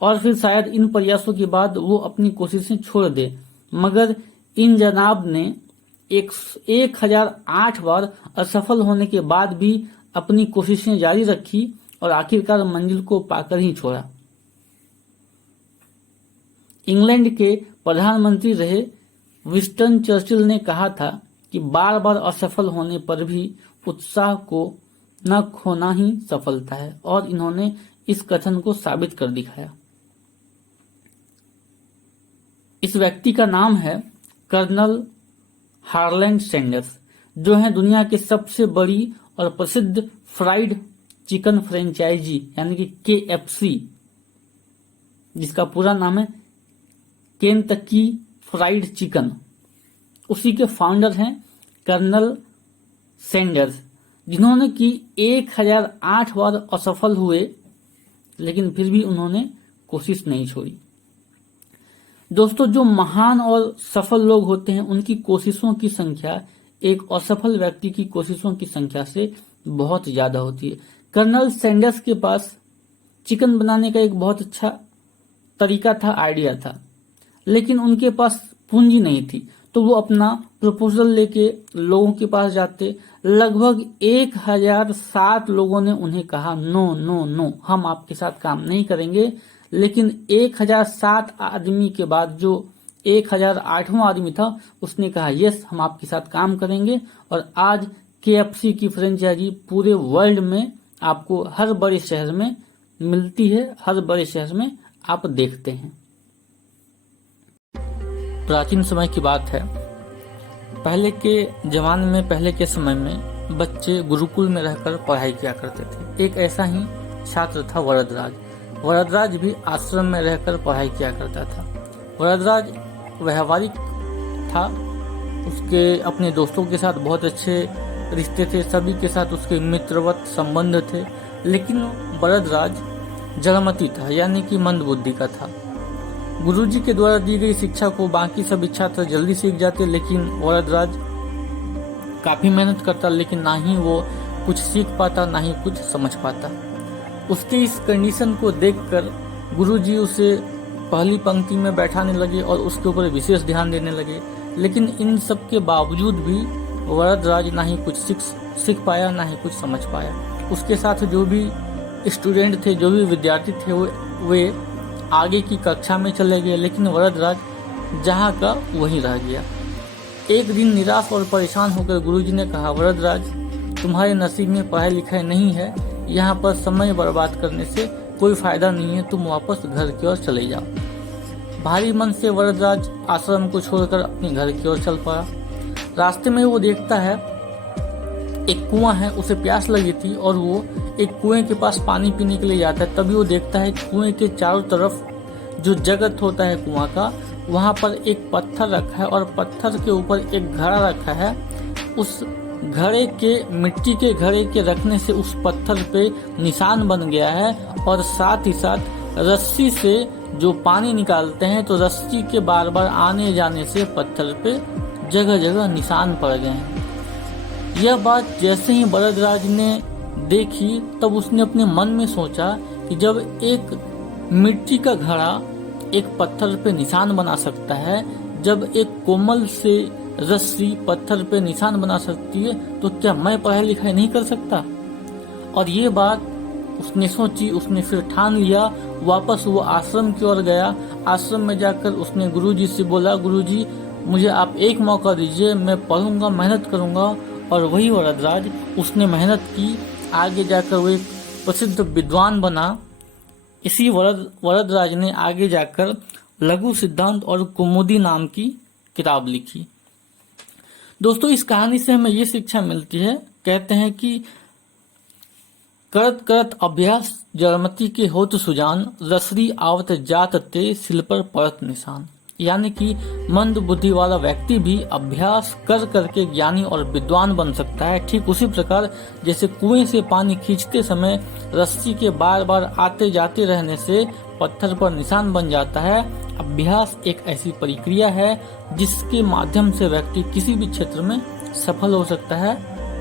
और फिर शायद इन प्रयासों के बाद वो अपनी कोशिशें छोड़ दे। मगर इन जनाब ने 1008 बार असफल होने के बाद भी अपनी कोशिशें जारी रखी और आखिरकार मंजिल को पाकर ही छोड़ा। इंग्लैंड के प्रधानमंत्री रहे विंस्टन चर्चिल ने कहा था कि बार बार असफल होने पर भी उत्साह को न खोना ही सफलता है, और इन्होंने इस कथन को साबित कर दिखाया। इस व्यक्ति का नाम है कर्नल हार्लैंड सैंडर्स, जो है दुनिया की सबसे बड़ी और प्रसिद्ध फ्राइड चिकन फ्रेंचाइजी यानी कि KFC, जिसका पूरा नाम है केंटकी फ्राइड चिकन, उसी के फाउंडर हैं कर्नल सैंडर्स, जिन्होंने कि 1008 बार असफल हुए लेकिन फिर भी उन्होंने कोशिश नहीं छोड़ी। दोस्तों, जो महान और सफल लोग होते हैं उनकी कोशिशों की संख्या एक असफल व्यक्ति की कोशिशों की संख्या से बहुत ज्यादा होती है। कर्नल सैंडर्स के पास चिकन बनाने का एक बहुत अच्छा तरीका था, आइडिया था, लेकिन उनके पास पूंजी नहीं थी। तो वो अपना प्रपोजल लेके लोगों के पास जाते। लगभग 1007 लोगों ने उन्हें कहा नो नो नो, हम आपके साथ काम नहीं करेंगे। लेकिन 1007 आदमी के बाद जो 1008वां आदमी था उसने कहा यस, हम आपके साथ काम करेंगे। और आज KFC की फ्रेंचाइजी पूरे वर्ल्ड में आपको हर बड़े शहर में मिलती है, हर बड़े शहर में आप देखते हैं। प्राचीन समय की बात है, पहले के जमाने में, पहले के समय में बच्चे गुरुकुल में रहकर पढ़ाई किया करते थे। एक ऐसा ही छात्र था वरदराज। वरदराज भी आश्रम में रहकर पढ़ाई किया करता था। वरदराज व्यवहारिक था, उसके अपने दोस्तों के साथ बहुत अच्छे रिश्ते थे, सभी के साथ उसके मित्रवत संबंध थे। लेकिन वरदराज जड़मती था, यानी कि मंद बुद्धि का था। गुरुजी के द्वारा दी गई शिक्षा को बाकी सभी छात्र जल्दी सीख जाते, लेकिन वरदराज काफी मेहनत करता, लेकिन ना ही वो कुछ सीख पाता, ना ही कुछ समझ पाता। उसके इस कंडीशन को देखकर गुरुजी उसे पहली पंक्ति में बैठाने लगे और उसके ऊपर विशेष ध्यान देने लगे। लेकिन इन सब के बावजूद भी वरदराज ना ही कुछ सीख पाया, ना ही कुछ समझ पाया। उसके साथ जो भी स्टूडेंट थे, जो भी विद्यार्थी थे, वे आगे की कक्षा में चले गए, लेकिन वरदराज जहाँ का वहीं रह गया। एक दिन निराश और परेशान होकर गुरुजी ने कहा, वरदराज तुम्हारे नसीब में पढ़ाई लिखाई नहीं है, यहाँ पर समय बर्बाद करने से कोई फायदा नहीं है, तुम वापस घर की ओर चले जाओ। भारी मन से वरदराज आश्रम को छोड़कर अपने घर की ओर चल पड़ा। रास्ते में वो देखता है एक कुआं है, उसे प्यास लगी थी और वो एक कुएं के पास पानी पीने के लिए जाता है। तभी वो देखता है कुएं के चारों तरफ जो जगत होता है कुआं का, वहां पर एक पत्थर रखा है और पत्थर के ऊपर एक घड़ा रखा है। उस घड़े के मिट्टी के घड़े के रखने से उस पत्थर पे निशान बन गया है और साथ ही साथ रस्सी से जो पानी निकालते हैं तो रस्सी के बार बार आने जाने से पत्थर पे जगह जगह निशान पड़ गए हैं। यह बात जैसे ही वरदराज ने देखी तब उसने अपने मन में सोचा कि जब एक मिट्टी का घड़ा एक पत्थर पे निशान बना सकता है, जब एक कोमल से रस्सी पत्थर पे निशान बना सकती है, तो क्या मैं पढ़ाई लिखाई नहीं कर सकता। और ये बात उसने सोची। उसने फिर ठान लिया। वापस वो आश्रम की ओर गया। आश्रम में जाकर उसने गुरुजी से बोला, गुरुजी मुझे आप एक मौका दीजिए, मैं पढ़ूंगा, मेहनत करूंगा। और वही वरदराज, उसने मेहनत की, आगे जाकर वो एक प्रसिद्ध विद्वान बना। इसी वरदराज ने आगे जाकर लघु सिद्धांत और कुमुदी नाम की किताब लिखी। दोस्तों, इस कहानी से हमें ये शिक्षा मिलती है, कहते हैं कि करत करत अभ्यास जड़मती के होत सुजान, रसरी आवत जात ते सिल पर परत निशान। यानी कि मंद बुद्धि वाला व्यक्ति भी अभ्यास कर करके ज्ञानी और विद्वान बन सकता है। ठीक उसी प्रकार जैसे कुएं से पानी खींचते समय रस्सी के बार बार आते जाते रहने से पत्थर पर निशान बन जाता है, अभ्यास एक ऐसी प्रक्रिया है जिसके माध्यम से व्यक्ति किसी भी क्षेत्र में सफल हो सकता है,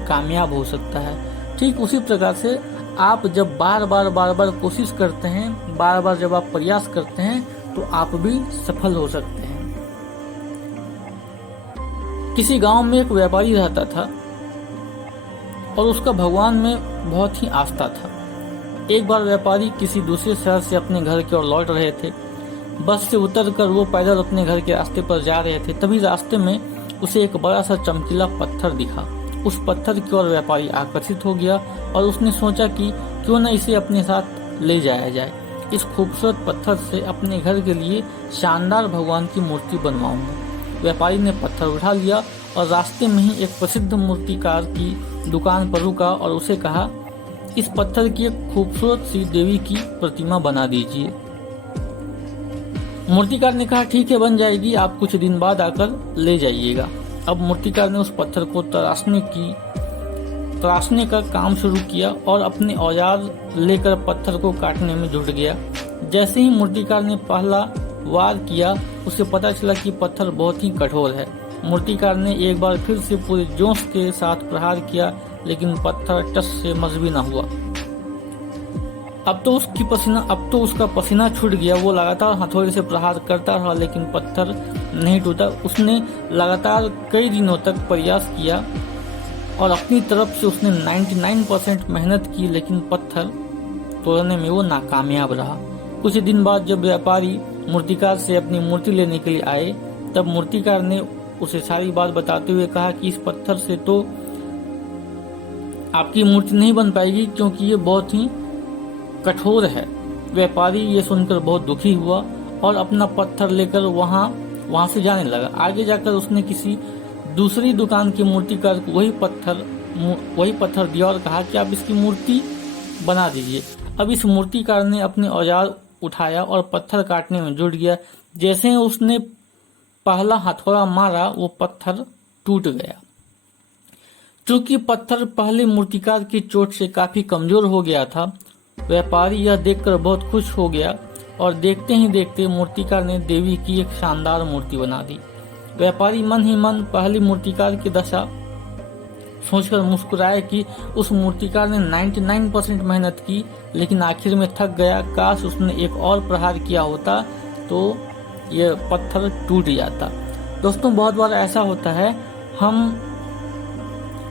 कामयाब हो सकता है। ठीक उसी प्रकार से आप जब बार बार कोशिश करते हैं, बार बार जब आप प्रयास करते हैं, तो आप भी सफल हो सकते हैं। किसी गांव में एक व्यापारी रहता था और उसका भगवान में बहुत ही आस्था था। एक बार व्यापारी किसी दूसरे शहर से अपने घर की ओर लौट रहे थे। बस से उतरकर वो पैदल अपने घर के रास्ते पर जा रहे थे। तभी रास्ते में उसे एक बड़ा सा चमकीला पत्थर दिखा। उस पत्थर की ओर व्यापारी आकर्षित हो गया और उसने सोचा कि क्यों न इसे अपने साथ ले जाया जाए। इस खूबसूरत पत्थर से अपने घर के लिए शानदार भगवान की मूर्ति बनवाऊंगा। व्यापारी ने पत्थर उठा लिया और रास्ते में ही एक प्रसिद्ध मूर्तिकार की दुकान पर रुका और उसे कहा, इस पत्थर की एक खूबसूरत सी देवी की प्रतिमा बना दीजिए। मूर्तिकार ने कहा, ठीक है, बन जाएगी, आप कुछ दिन बाद आकर ले जाइएगा। अब मूर्तिकार ने उस पत्थर को तराशने का काम शुरू किया और अपने औजार लेकर पत्थर को काटने में जुट गया। जैसे ही मूर्तिकार ने पहला वार किया, उसे पता चला कि पत्थर बहुत ही कठोर है। मूर्तिकार ने एक बार फिर से पूरे जोश के साथ प्रहार किया, लेकिन पत्थर टस से मस भी न हुआ। अब तो उसका पसीना छूट गया। वो लगातार हथौड़े से प्रहार करता रहा, लेकिन पत्थर नहीं टूटा। उसने लगातार कई दिनों तक प्रयास किया और अपनी तरफ से उसने 99% मेहनत की, लेकिन पत्थर तोड़ने में वो नाकामयाब रहा। कुछ दिन बाद जब व्यापारी मूर्तिकार से अपनी मूर्ति लेने के लिए आए, तब मूर्तिकार ने उसे सारी बात बताते हुए कहा कि इस पत्थर से तो आपकी मूर्ति नहीं बन पाएगी, क्योंकि ये बहुत ही कठोर है। व्यापारी ये सुनकर बहुत दुखी हुआ और अपना पत्थर लेकर वहां से जाने लगा। आगे जाकर उसने किसी दूसरी दुकान के मूर्तिकार को वही पत्थर दिया और कहा कि आप इसकी मूर्ति बना दीजिए। अब इस मूर्तिकार ने अपने औजार उठाया और पत्थर काटने में जुट गया। जैसे ही उसने पहला हथौड़ा मारा, वो पत्थर टूट गया। चूंकि पत्थर पहले मूर्तिकार की चोट से काफी कमजोर हो गया था, व्यापारी यह देखकर बहुत खुश हो गया और देखते ही देखते मूर्तिकार ने देवी की एक शानदार मूर्ति बना दी। व्यापारी मन ही मन पहली मूर्तिकार की दशा सोचकर मुस्कुराया कि उस मूर्तिकार ने 99% मेहनत की, लेकिन आखिर में थक गया। काश उसने एक और प्रहार किया होता तो यह पत्थर टूट जाता। दोस्तों, बहुत बार ऐसा होता है, हम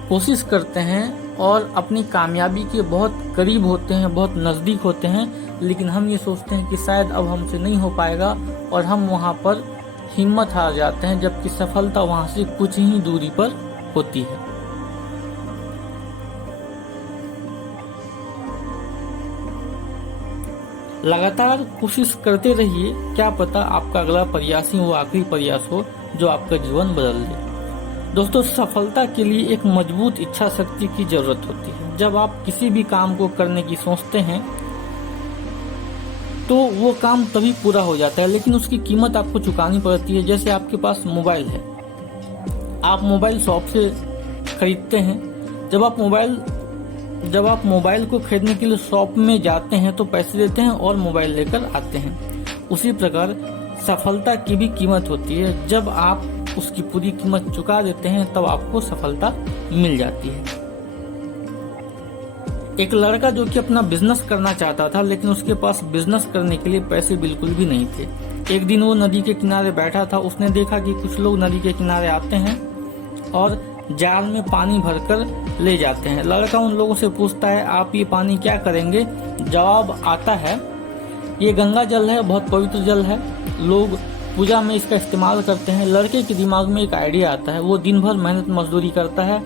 कोशिश करते हैं और अपनी कामयाबी के बहुत करीब होते हैं, बहुत नज़दीक होते हैं, लेकिन हम ये सोचते हैं कि शायद अब हमसे नहीं हो पाएगा और हम वहाँ पर हिम्मत हार जाते हैं, जबकि सफलता वहाँ से कुछ ही दूरी पर होती है। लगातार कोशिश करते रहिए, क्या पता आपका अगला प्रयास ही वो आखिरी प्रयास हो जो आपका जीवन बदल दे। दोस्तों, सफलता के लिए एक मजबूत इच्छा शक्ति की जरूरत होती है। जब आप किसी भी काम को करने की सोचते हैं तो वो काम तभी पूरा हो जाता है, लेकिन उसकी कीमत आपको चुकानी पड़ती है। जैसे आपके पास मोबाइल है, आप मोबाइल शॉप से खरीदते हैं। जब आप मोबाइल को खरीदने के लिए शॉप में जाते हैं तो पैसे देते हैं और मोबाइल लेकर आते हैं। उसी प्रकार सफलता की भी कीमत होती है। जब आप उसकी पूरी कीमत चुका देते हैं तब आपको सफलता मिल जाती है। एक लड़का जो कि अपना बिजनेस करना चाहता था, लेकिन उसके पास बिजनेस करने के लिए पैसे बिल्कुल भी नहीं थे। एक दिन वो नदी के किनारे बैठा था। उसने देखा कि कुछ लोग नदी के किनारे आते हैं और जाल में पानी भरकर ले जाते हैं। लड़का उन लोगों से पूछता है, आप ये पानी क्या करेंगे? जवाब आता है, ये गंगा जल है, बहुत पवित्र जल है, लोग पूजा में इसका इस्तेमाल करते हैं। लड़के के दिमाग में एक आइडिया आता है। वो दिन भर मेहनत मजदूरी करता है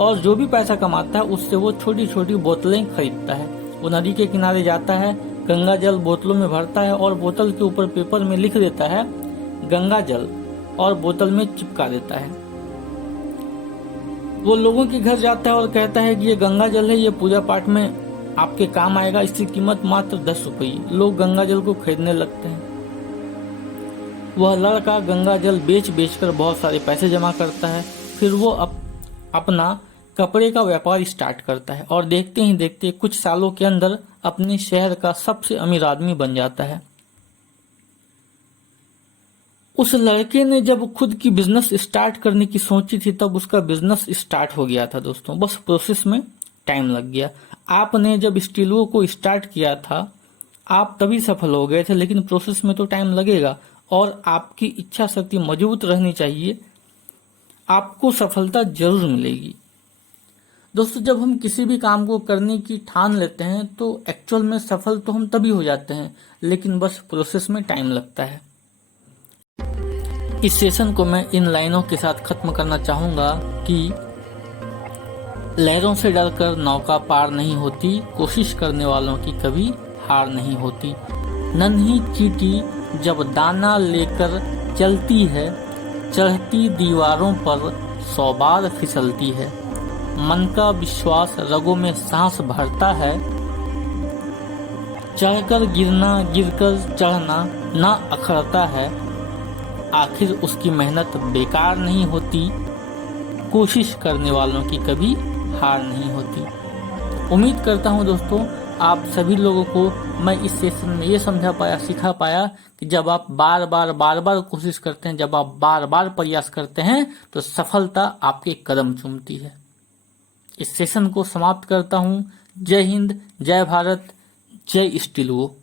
और जो भी पैसा कमाता है उससे वो छोटी छोटी बोतलें खरीदता है। वो नदी के किनारे जाता है, गंगा जल बोतलों में भरता है और बोतल के ऊपर पेपर में लिख देता है गंगा जल और बोतल में चिपका देता है। वो लोगों के घर जाता है और कहता है कि ये गंगा जल है, ये पूजा पाठ में आपके काम आएगा, इसकी कीमत मात्र 10 रुपये। लोग गंगा जल को खरीदने लगते हैं। वह लड़का गंगा जल बेच कर बहुत सारे पैसे जमा करता है। फिर वो अपना कपड़े का व्यापार स्टार्ट करता है और देखते ही देखते कुछ सालों के अंदर अपने शहर का सबसे अमीर आदमी बन जाता है। उस लड़के ने जब खुद की बिजनेस स्टार्ट करने की सोची थी तब उसका बिजनेस स्टार्ट हो गया था। दोस्तों, बस प्रोसेस में टाइम लग गया। आपने जब स्टीलो को स्टार्ट किया था आप तभी सफल हो गए थे, लेकिन प्रोसेस में तो टाइम लगेगा और आपकी इच्छा शक्ति मजबूत रहनी चाहिए। आपको सफलता जरूर मिलेगी। दोस्तों, जब हम किसी भी काम को करने की ठान लेते हैं तो एक्चुअल में सफल तो हम तभी हो जाते हैं, लेकिन बस प्रोसेस में टाइम लगता है। इस सेशन को मैं इन लाइनों के साथ खत्म करना चाहूंगा कि लहरों से डरकर नौका पार नहीं होती, कोशिश करने वालों की कभी हार नहीं होती। नन्ही चींटी जब दाना लेकर चलती है, चढ़ती दीवारों पर 100 बार फिसलती है। मन का विश्वास रगों में सांस भरता है, चढ़कर गिरना गिरकर चढ़ना ना अखरता है। आखिर उसकी मेहनत बेकार नहीं होती, कोशिश करने वालों की कभी हार नहीं होती। उम्मीद करता हूं दोस्तों आप सभी लोगों को मैं इस सेशन में ये समझा पाया, सिखा पाया कि जब आप बार बार कोशिश करते हैं, जब आप बार बार प्रयास करते हैं तो सफलता आपके कदम चूमती है। इस सेशन को समाप्त करता हूं। जय हिंद, जय भारत, जय स्टील वो।